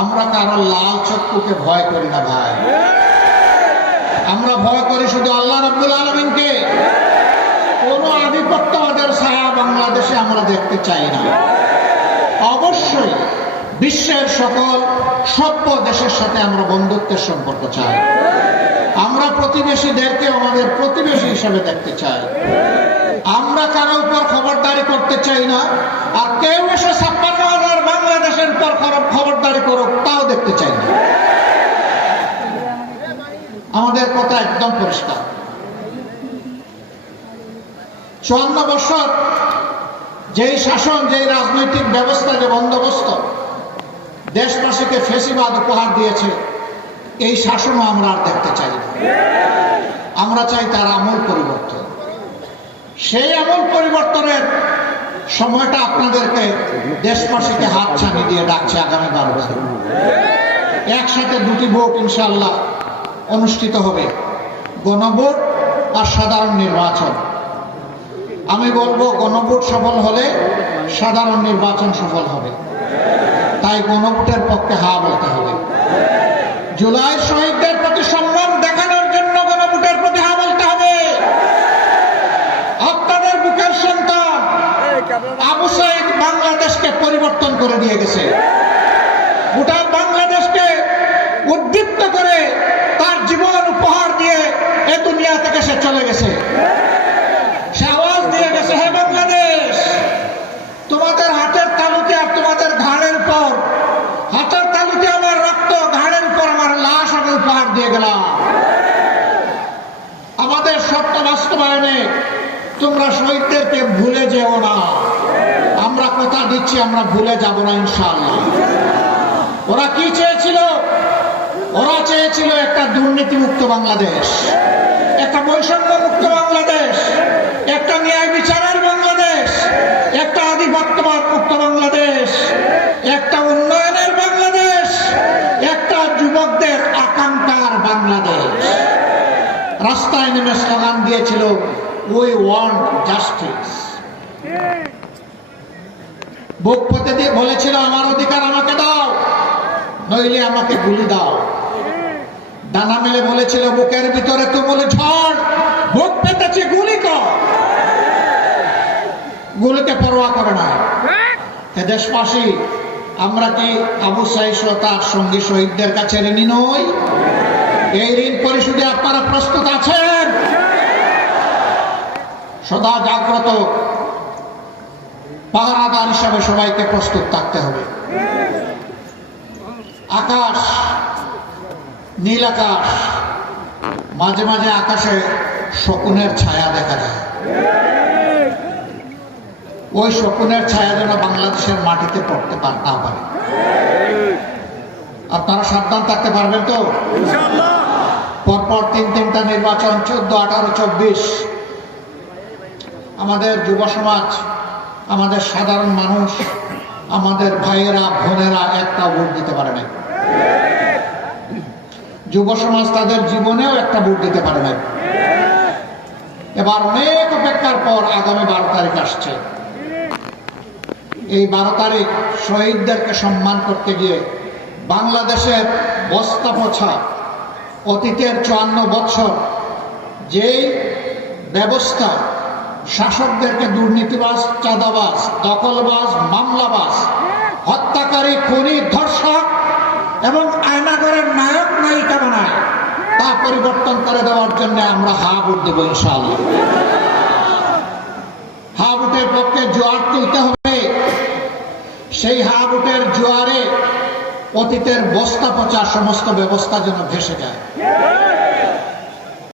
আমরা কারো লাল চক্ষুকে ভয় করি না ভাই, আমরা ভয় করি শুধু আল্লাহ রাব্বুল আলামিনকে। কোন আধিপত্যবাদের ছায়া বাংলাদেশে আমরা দেখতে চাই না। অবশ্যই বিশ্বের সকল সভ্য দেশের সাথে আমরা বন্ধুত্বের সম্পর্ক চাই। আমরা প্রতিবেশীদেরকে আমাদের প্রতিবেশী হিসেবে দেখতে চাই। আমরা কারো উপর খবরদারি করতে চাই না, আর কেউ এসে 56,000 বাংলাদেশের উপর খবরদারি করুক তাও দেখতে চাই না। আমাদের কথা একদম পরিষ্কার। 54 বছর যেই শাসন, যেই রাজনৈতিক ব্যবস্থা, যে বন্দোবস্ত দেশবাসীকে ফেসিবাদ উপহার দিয়েছে, এই শাসনও আমরা আর দেখতে চাই না। আমরা চাই তার আমূল পরিবর্তন। সেই আমূল পরিবর্তনের সময়টা আপনাদেরকে দেশবাসীকে হাত ছানি দিয়ে ডাকছে আগামী 12 বছর। একসাথে দুটি ভোট ইনশাআল্লাহ অনুষ্ঠিত হবে, গণভোট আর সাধারণ নির্বাচন। আমি বলবো গণভোট সফল হলে সাধারণ নির্বাচন সফল হবে, তাই গণভোটের পক্ষে হা বলতে হবে। জুলাই শহীদদের প্রতি সম্মান দেখানোর জন্য গণভোটের প্রতি হা বলতে হবে। আপনাদের বুকের সন্তান আবু সাইদ বাংলাদেশকে পরিবর্তন করে দিয়ে গেছে, গোটা বাংলাদেশকে উদ্দীপ্ত করে তার জীবন উপহার দিয়ে এ দুনিয়া থেকে সে চলে গেছে। সে আওয়াজ দিয়ে গেছে, হে বাংলাদেশ, তোমাদের হাতের তালুতে আর তোমাদের ঘাড়ের উপর, হাতের তালুতে আমার রক্ত, ঘাড়ের উপর আমার লাশ আমি উপহার দিয়ে গেলাম। আমাদের স্বপ্ন বাস্তবায়নে তোমরা শহীদদেরকে ভুলে যেও না। আমরা কথা দিচ্ছি, আমরা ভুলে যাব না ইনশাআল্লাহ। ওরা কি চেয়েছিল? ওরা চেয়েছিল একটা দুর্নীতিমুক্ত বাংলাদেশ, একটা বৈষম্য মুক্ত বাংলাদেশ, একটা ন্যায় বিচারের বাংলাদেশ, একটা আধিপত্যবাদ মুক্ত বাংলাদেশ, একটা উন্নয়নের বাংলাদেশ, একটা যুবকদের আকাঙ্ক্ষার বাংলাদেশ। রাস্তায় নেমে স্লোগান দিয়েছিল, উই ওয়ান্ট জাস্টিস। বুক পেতে দিয়ে বলেছিল, আমার অধিকার আমাকে দাও, নইলে আমাকে গুলি দাও। ডানা মেলে বলেছিল, বুকের ভিতরে তুমুল ঝড়, বুক পেতেছে, গুলি কর। গুলিকে পরোয়া করে না। দেশবাসী, আমরা কি আবু সাইদ ও তার সঙ্গী শহীদদের কাছে ঋণী নই? এই ঋণ পরিশোধে আপনারা প্রস্তুত আছেন? সদা জাগ্রত পাহারাদার হিসাবে সবাইকে প্রস্তুত থাকতে হবে। আকাশ, নীল আকাশ, মাঝে মাঝে আকাশে শকুনের ছায়া দেখা যায়। ওই শকুনের ছায়া যেন বাংলাদেশের মাটিতে পড়তে না পারে। আপনারা সাবধান থাকতে পারবেন তো? পরপর তিনটা নির্বাচন, 14, 18, 24। আমাদের যুব সমাজ, আমাদের সাধারণ মানুষ, আমাদের ভাইয়েরা বোনেরা একটা ভোট দিতে পারে না। যুব সমাজ তাদের জীবনেও একটা ভোট দিতে পারে না। এবার অনেক অপেক্ষার পর আগামী 12 তারিখ আসছে। এই 12 তারিখ শহীদদেরকে সম্মান করতে গিয়ে বাংলাদেশের বস্তা পছা অতীতের 54 বছর যেই ব্যবস্থা শাসকদেরকে দুর্নীতিবাজ, চাঁদাবাজ, দখলবাজ, মামলাবাজ, হত্যাকারী, খুনি, ধর্ষক এবং আয়নাগরের নায়ক নায়িকা বানায়, তা পরিবর্তন করে দেওয়ার জন্য আমরা হা ভোট দেব ইনশাআল্লাহ। হা ভোটের পক্ষে জোয়ার তুলতে হবে। সেই হা ভোটের জোয়ারে অতীতের বস্তা পচা সমস্ত ব্যবস্থা যেন ভেসে যায়।